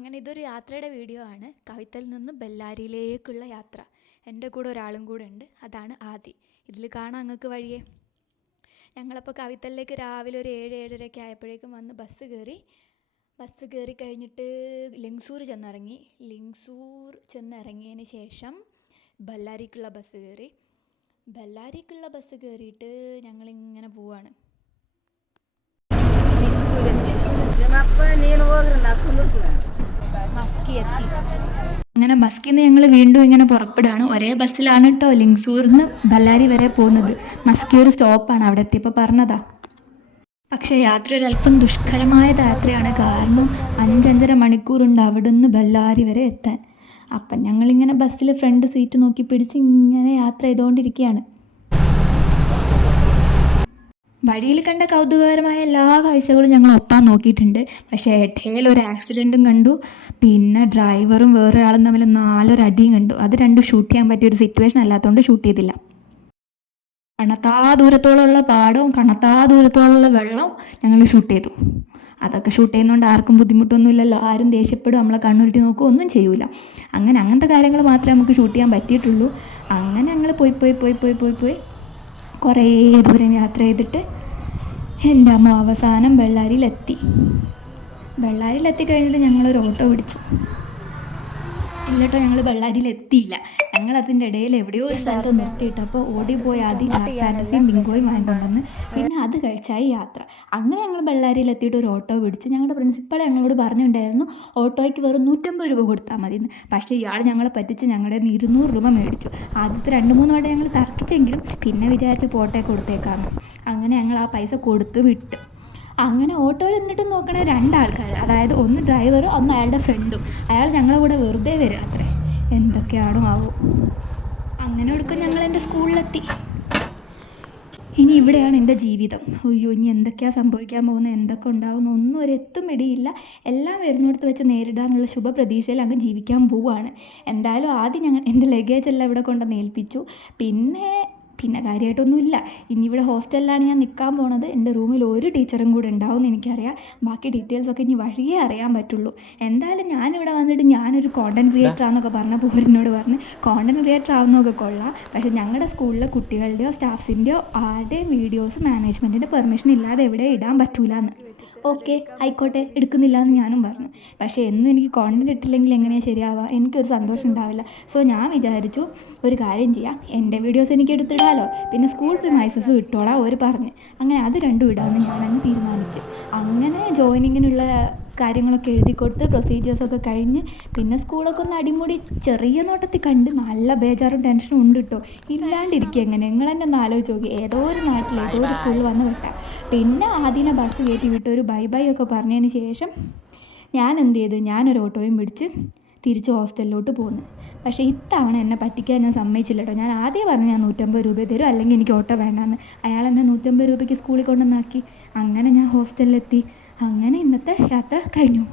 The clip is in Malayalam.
അങ്ങനെ ഇതൊരു യാത്രയുടെ വീഡിയോ ആണ്. കവിത്തൽ നിന്ന് ബെല്ലാരിയിലേക്കുള്ള യാത്ര. എൻ്റെ കൂടെ ഒരാളും കൂടെ ഉണ്ട്, അതാണ് ആദി. ഇതിൽ കാണാം നിങ്ങൾക്ക് വഴിയേ. ഞങ്ങളപ്പോൾ കവിത്തലിലേക്ക് രാവിലെ ഒരു 7-7:30 ആയപ്പോഴേക്കും വന്ന് ബസ് കയറി കഴിഞ്ഞിട്ട് ലിങ്സൂർ ചെന്നിറങ്ങിയതിന് ശേഷം ബെല്ലാരിക്കുള്ള ബസ് കയറിയിട്ട് ഞങ്ങളിങ്ങനെ പോവാണ്. അങ്ങനെ മസ്കിൽ നിന്ന് ഞങ്ങൾ വീണ്ടും ഇങ്ങനെ പുറപ്പെടുകയാണ്. ഒരേ ബസ്സിലാണ് കേട്ടോ ലിങ്സൂരിൽ നിന്ന് ബെല്ലാരി വരെ പോകുന്നത്. മസ്കി ഒരു സ്റ്റോപ്പാണ്, അവിടെ എത്തിയപ്പോൾ പറഞ്ഞതാ. പക്ഷേ യാത്ര ഒരല്പം ദുഷ്കരമായ യാത്രയാണ്. കാരണം 5-5.5 മണിക്കൂറുണ്ട് അവിടെ നിന്ന് ബെല്ലാരി വരെ എത്താൻ. അപ്പം ഞങ്ങളിങ്ങനെ ബസ്സിൽ ഫ്രണ്ട് സീറ്റ് നോക്കി പിടിച്ച് ഇങ്ങനെ യാത്ര ചെയ്തുകൊണ്ടിരിക്കുകയാണ്. വഴിയിൽ കണ്ട കൗതുകകരമായ എല്ലാ കാഴ്ചകളും ഞങ്ങൾ ഒപ്പാൻ നോക്കിയിട്ടുണ്ട്. പക്ഷേ ഇടയിൽ ഒരു ആക്സിഡൻറ്റും കണ്ടു. പിന്നെ ഡ്രൈവറും വേറൊരാളും തമ്മിൽ 4 അടിയും കണ്ടു. അത് രണ്ടും ഷൂട്ട് ചെയ്യാൻ പറ്റിയൊരു സിറ്റുവേഷൻ അല്ലാത്തതുകൊണ്ട് ഷൂട്ട് ചെയ്തില്ല. കണത്താ ദൂരത്തോളമുള്ള പാടവും കണത്താ ദൂരത്തോളമുള്ള വെള്ളവും ഞങ്ങൾ ഷൂട്ട് ചെയ്തു. അതൊക്കെ ഷൂട്ട് ചെയ്യുന്നതുകൊണ്ട് ആർക്കും ബുദ്ധിമുട്ടൊന്നുമില്ലല്ലോ. ആരും ദേഷ്യപ്പെടും, നമ്മളെ കണ്ണുരുട്ടി നോക്കുക ഒന്നും ചെയ്യൂല. അങ്ങനത്തെ കാര്യങ്ങൾ മാത്രമേ നമുക്ക് ഷൂട്ട് ചെയ്യാൻ പറ്റിയിട്ടുള്ളൂ. അങ്ങനെ ഞങ്ങൾ പോയി കുറേ ദൂരം യാത്ര ചെയ്തിട്ട് എൻ്റെ അമ്മ അവസാനം ബെല്ലാരിയിലെത്തി കഴിഞ്ഞിട്ട് ഞങ്ങളൊരു ഓട്ടോ പിടിച്ചു. ഇല്ലട്ടോ, ഞങ്ങൾ ബെല്ലാരിയിലെത്തിയില്ല. ഞങ്ങൾ അതിൻ്റെ ഇടയിൽ എവിടെയോ ഒരു സ്ഥലത്ത് നിർത്തിയിട്ടപ്പോൾ ഓടിപ്പോയി ആദ്യം ഫാൻറ്റസിയും ബിങ്കോയും വാങ്ങിക്കൊണ്ടുവന്ന് പിന്നെ അത് കഴിച്ചായി യാത്ര. അങ്ങനെ ഞങ്ങൾ ബെല്ലാരിയിലെത്തിയിട്ട് ഒരു ഓട്ടോ പിടിച്ച്. ഞങ്ങളുടെ പ്രിൻസിപ്പൾ ഞങ്ങളോട് പറഞ്ഞിട്ടുണ്ടായിരുന്നു ഓട്ടോയ്ക്ക് വെറും 150 രൂപ കൊടുത്താൽ മതി എന്ന്. പക്ഷേ ഇയാൾ ഞങ്ങളെ പറ്റിച്ച് ഞങ്ങളുടെ 200 രൂപ മേടിച്ചു. ആദ്യത്തെ 2-3 വട്ടം ഞങ്ങൾ തർക്കിച്ചെങ്കിലും പിന്നെ വിചാരിച്ച് പോട്ടെ കൊടുത്തേക്കാന്ന്. അങ്ങനെ ഞങ്ങൾ ആ പൈസ കൊടുത്ത് വിട്ടു. അങ്ങനെ ഓട്ടോയിൽ എന്നിട്ടും നോക്കണേ 2 ആൾക്കാർ, അതായത് ഒന്ന് ഡ്രൈവറും ഒന്ന് അയാളുടെ ഫ്രണ്ടും. അയാൾ ഞങ്ങളെ കൂടെ വെറുതെ വരിക അത്രേ. എന്തൊക്കെയാണോ ആവോ. അങ്ങനെ ഒടുക്കം ഞങ്ങൾ എൻ്റെ സ്കൂളിലെത്തി. ഇനി ഇവിടെയാണ് എൻ്റെ ജീവിതം. അയ്യോ, ഇനി എന്തൊക്കെയാണ് സംഭവിക്കാൻ പോകുന്നത്, എന്തൊക്കെ ഉണ്ടാവുന്ന ഒന്നും ഒരെത്തും പിടിയില്ല. എല്ലാം വരുന്നിടത്ത് വെച്ച് നേരിടാനുള്ള ശുഭപ്രതീക്ഷയിൽ അങ്ങ് ജീവിക്കാൻ പോവുകയാണ്. എന്തായാലും ആദ്യം ഞങ്ങൾ എൻ്റെ ലഗേജ് എല്ലാം ഇവിടെ കൊണ്ടുവന്ന് ഏൽപ്പിച്ചു. പിന്നെ കാര്യമായിട്ടൊന്നുമില്ല. ഇനി ഇവിടെ ഹോസ്റ്റലിലാണ് ഞാൻ നിൽക്കാൻ പോണത്. എൻ്റെ റൂമിൽ ഒരു ടീച്ചറും കൂടെ ഉണ്ടാവും എന്ന് എനിക്കറിയാം. ബാക്കി ഡീറ്റെയിൽസൊക്കെ ഇനി വഴിയേ അറിയാൻ പറ്റുള്ളൂ. എന്തായാലും ഞാനിവിടെ വന്നിട്ട് ഞാനൊരു കോണ്ടൻറ്റ് ക്രിയേറ്റർ ആണെന്നൊക്കെ പറഞ്ഞപ്പോൾ ഓരിനോട് പറഞ്ഞ് കോണ്ടൻറ്റ് ക്രിയേറ്റർ ആവുന്നതൊക്കെ കൊള്ളാം, പക്ഷേ ഞങ്ങളുടെ സ്കൂളിലെ കുട്ടികളുടെയോ സ്റ്റാഫ്സിൻ്റെയോ ആരുടെയും വീഡിയോസ് മാനേജ്മെൻറ്റിൻ്റെ പെർമിഷൻ ഇല്ലാതെ എവിടെ ഇടാൻ പറ്റൂലെന്ന്. ഓക്കെ ആയിക്കോട്ടെ, എടുക്കുന്നില്ല എന്ന് ഞാനും പറഞ്ഞു. പക്ഷേ എന്നും എനിക്ക് കോണ്ടൻറ്റ് ഇട്ടില്ലെങ്കിൽ എങ്ങനെയാണ് ശരിയാവുക? എനിക്കൊരു സന്തോഷം ഉണ്ടാവില്ല. സോ ഞാൻ വിചാരിച്ചു ഒരു കാര്യം ചെയ്യാം, എൻ്റെ വീഡിയോസ് എനിക്ക് എടുത്തിടാമല്ലോ, പിന്നെ സ്കൂൾ പ്രിമൈസസും ഇട്ടോളാം അവർ പറഞ്ഞ്. അങ്ങനെ അത് രണ്ടും ഇടാമെന്ന് ഞാനങ്ങ് തീരുമാനിച്ചു. അങ്ങനെ ജോയിനിങ്ങിനുള്ള കാര്യങ്ങളൊക്കെ എഴുതി കൊടുത്ത് പ്രൊസീജിയേഴ്സൊക്കെ കഴിഞ്ഞ് പിന്നെ സ്കൂളൊക്കെ ഒന്ന് അടിമുടി ചെറിയ നോട്ടത്തിൽ കണ്ട് നല്ല ബേജാറും ടെൻഷനും ഉണ്ട് കേട്ടോ. ഇല്ലാണ്ടിരിക്കുക എങ്ങനെ, നിങ്ങൾ തന്നെ ഒന്ന് ആലോചിച്ച് നോക്കി. ഏതോ ഒരു നാട്ടിൽ ഏതോ ഒരു സ്കൂളിൽ വന്ന് വിട്ടാൽ പിന്നെ ആദ്യം ബസ് കയറ്റി വിട്ട് ഒരു ബൈ ഒക്കെ പറഞ്ഞതിന് ശേഷം ഞാൻ എന്ത് ചെയ്ത്, ഞാനൊരു ഓട്ടോയും പിടിച്ച് തിരിച്ച് ഹോസ്റ്റലിലോട്ട് പോന്നു. പക്ഷേ ഇത്തവണ എന്നെ പറ്റിക്കാൻ ഞാൻ സമ്മതിച്ചില്ല കേട്ടോ. ഞാൻ ആദ്യം പറഞ്ഞു ഞാൻ 150 രൂപ തരും, അല്ലെങ്കിൽ എനിക്ക് ഓട്ടോ വേണ്ടാന്ന്. അയാൾ എന്നെ 150 രൂപയ്ക്ക് സ്കൂളിൽ കൊണ്ടുവന്നാക്കി. അങ്ങനെ ഞാൻ ഹോസ്റ്റലിലെത്തി. അങ്ങനെ ഇന്നത്തെ യാത്ര കഴിഞ്ഞു.